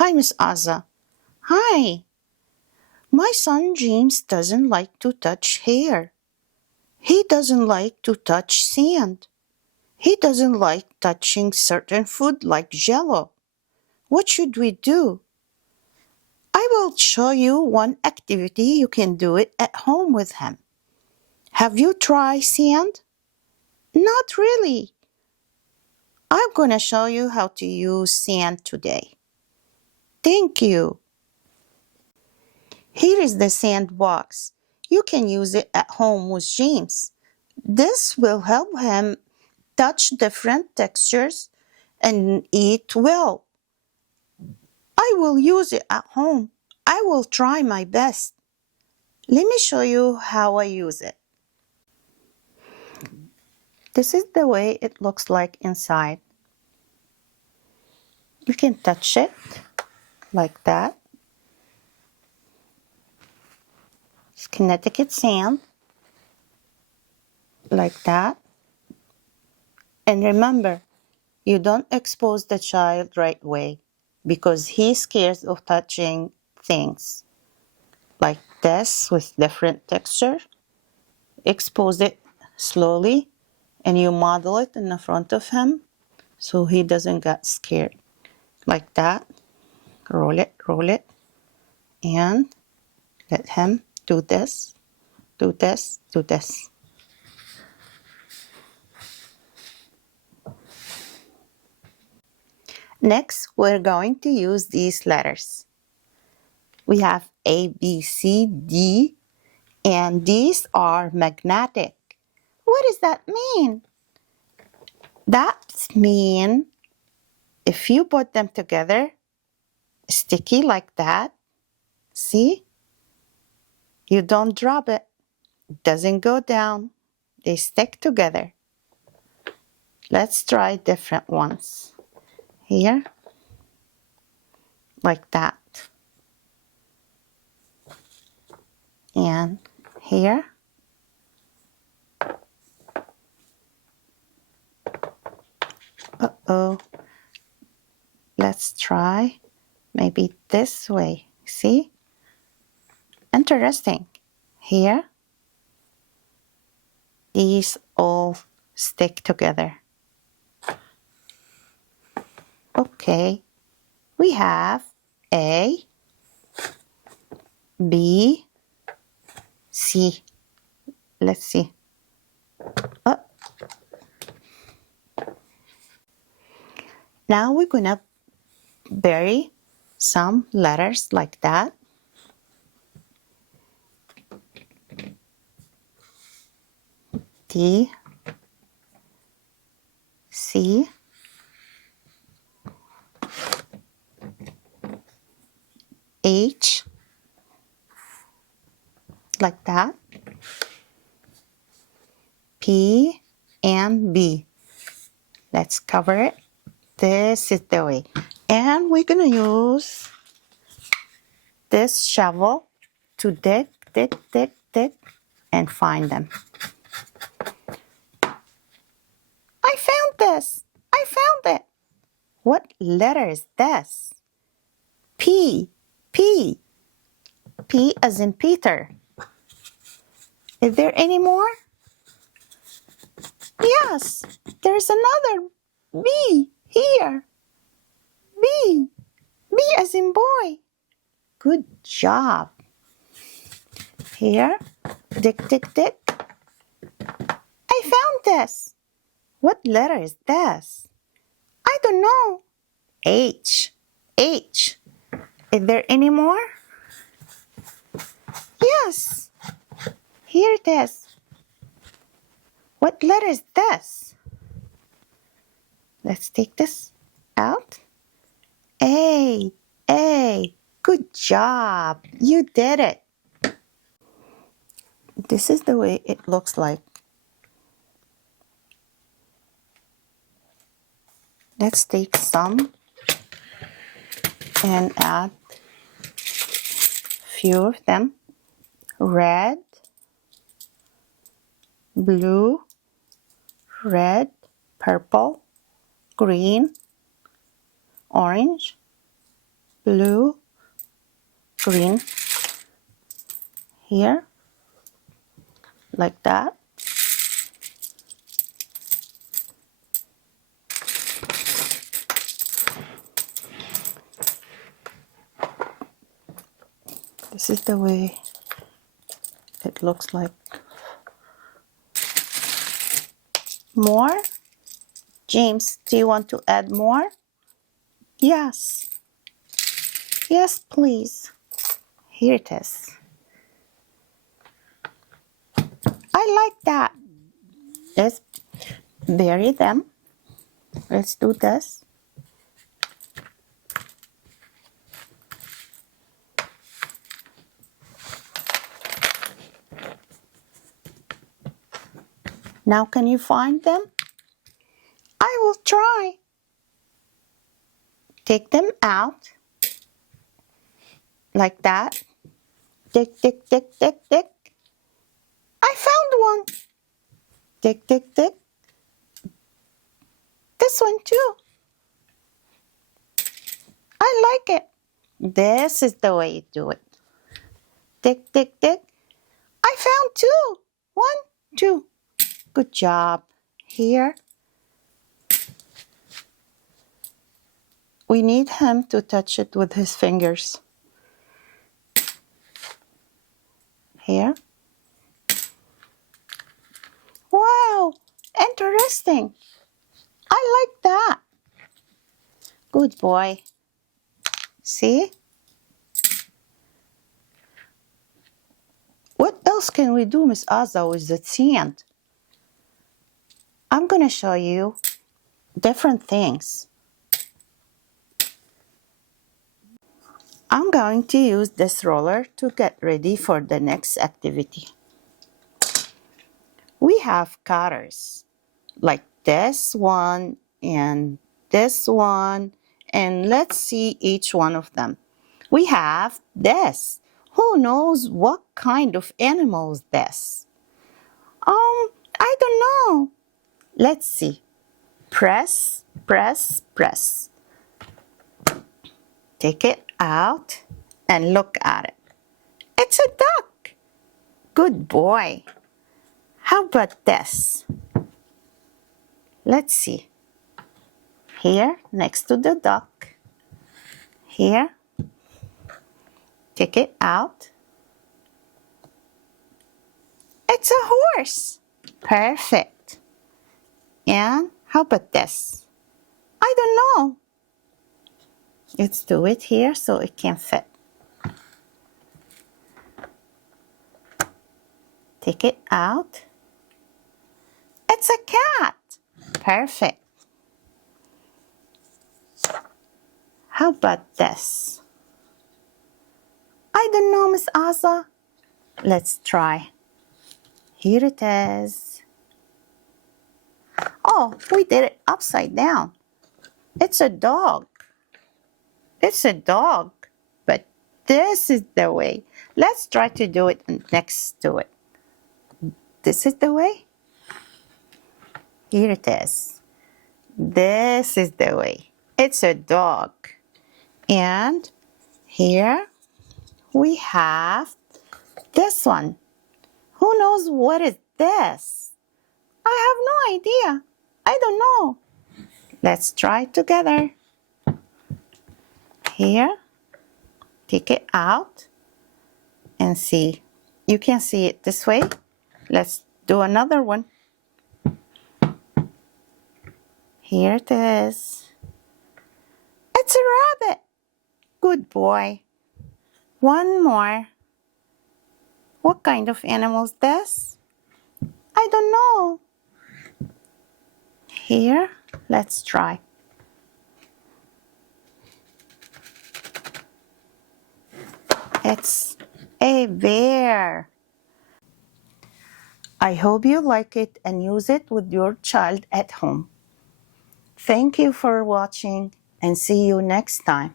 Hi, Miss Aza. Hi. My son James doesn't like to touch hair. He doesn't like to touch sand. He doesn't like touching certain food like jello. What should we do? I will show you one activity you can do it at home with him. Have you tried sand? Not really. I'm going to show you how to use sand today. Thank you. Here is the sandbox. You can use it at home with James. This will help him touch different textures and eat well. I will use it at home. I will try my best. Let me show you how I use it. This is the way it looks like inside. You can touch it like that. It's Kinetic sand, like that. And remember, you don't expose the child right away because he's scared of touching things like this with different texture. Expose it slowly and you model it in the front of him so he doesn't get scared. Like that. Roll it, and let him do this, do this, do this. Next, we're going to use these letters. We have A, B, C, D, and these are magnetic. What does that mean? That means if you put them together, sticky like that, see? You don't drop it. It doesn't go down. They stick together. Let's try different ones. Here, like that. And here. Uh-oh. Let's try maybe this way. See? Interesting. Here, these all stick together. Okay, we have A, B, C. Let's see. Oh. Now we're gonna bury some letters like that. D, C, H, like that. P and B. Let's cover it. This is the way. And we're gonna use this shovel to dig, and find them. I found this. I found it. What letter is this? P. P. P as in Peter. Is there any more? Yes, there's another B here. B. B as in boy. Good job. Here, dig. I found this. What letter is this? I don't know. H. H. Is there any more? Yes. Here it is. What letter is this? Let's take this out. A. A. Good job. You did it. This is the way it looks like. Let's take some and add few of them. Red, blue, red, purple, green, orange, blue, green, here, like that. This is the way it looks like. More? James, do you want to add more? Yes. Yes, please. Here it is. I like that. Let's bury them. Let's do this. Now can you find them? I will try. Take them out. Like that. Tick, tick, tick, tick, tick. I found one. Tick, tick, tick. This one too. I like it. This is the way you do it. Tick, tick, tick. I found two. 1, 2. Good job. Here. We need him to touch it with his fingers. Here. Wow, interesting. I like that. Good boy. See? What else can we do, Miss Aza, with the sand? I'm going to show you different things. I'm going to use this roller to get ready for the next activity. We have cutters, like this one and this one, and let's see each one of them. We have this. Who knows what kind of animal is this? I don't know. Let's see. Press, press, press. Take it out and look at it. It's a duck. Good boy. How about this? Let's see. Here, next to the duck. Here. Take it out. It's a horse. Perfect. And how about this? I don't know. Let's do it here so it can fit. Take it out. It's a cat. Perfect. How about this? I don't know, Miss Aza. Let's try. Here it is. Oh, we did it upside down. It's a dog. It's a dog. But this is the way. Let's try to do it next to it. This is the way. Here it is. This is the way. It's a dog. And here we have this one. Who knows what is this? I have no idea. I don't know. Let's try together. Here, take it out and see. You can see it this way. Let's do another one. Here it is. It's a rabbit. Good boy. One more. What kind of animal is this? I don't know. Here, let's try. It's a bear. I hope you like it and use it with your child at home. Thank you for watching and see you next time.